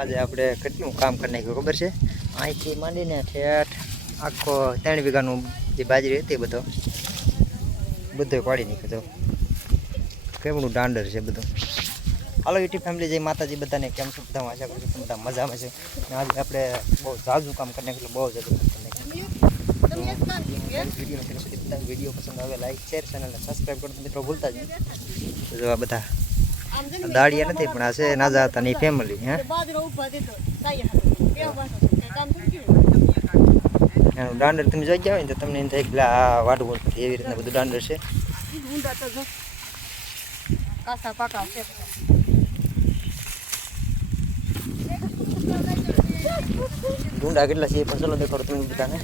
આજે આપણે કેટલું કામ કરી નાખ્યું ખબર છે? અહીંથી માંડીને ઠેઠ આખો ત્રણ વીઘાનું જે બાજરી હતી બધો બધો પાડી નાખ્યો તો. કેવડું દાંડર છે બધું? હાલો યુટ્યુબ ફેમિલી જય માતાજી બધાને કેમ છો? બધા આશા કરું છું બધા મજામાં છે. આજે આપણે બહુ ઝાઝું કામ કરી નાખ્યું બહુ ઝાઝું કામ કરી નાખ્યું. વીડિયો પસંદ આવે લાઈક શેર ચેનલને સબસ્ક્રાઈબ કરો મિત્રો ભૂલતા જ જો આ બધા દાડિયા નથી, પણ આ છે ના હતા ની ફેમિલી હે દાંડર તમે જોઈ ગયા હોય તો તમને એમ થાય કે આ નથી, એવી રીતના બધું દાંડર છે. ડુંડા કેટલા છે પણ ચલો દેખાડો તમે બધાને.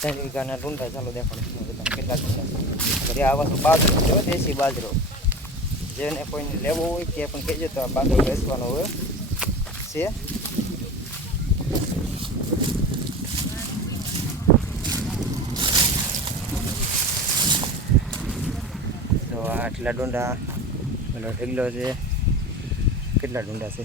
ત્રણ વીઘાના ડુંડા ચાલો દેખાડો કેટલા ડુંડા આવા તો બાજરો છે દેશી બાજરો. જેને કોઈને લેવો હોય તે પણ કહેજો તો આ બાજરો બેસવાનો હોય. છે? તો આટલા ડુંડા પેલો ઢગલો છે. કેટલા ડુંડા છે?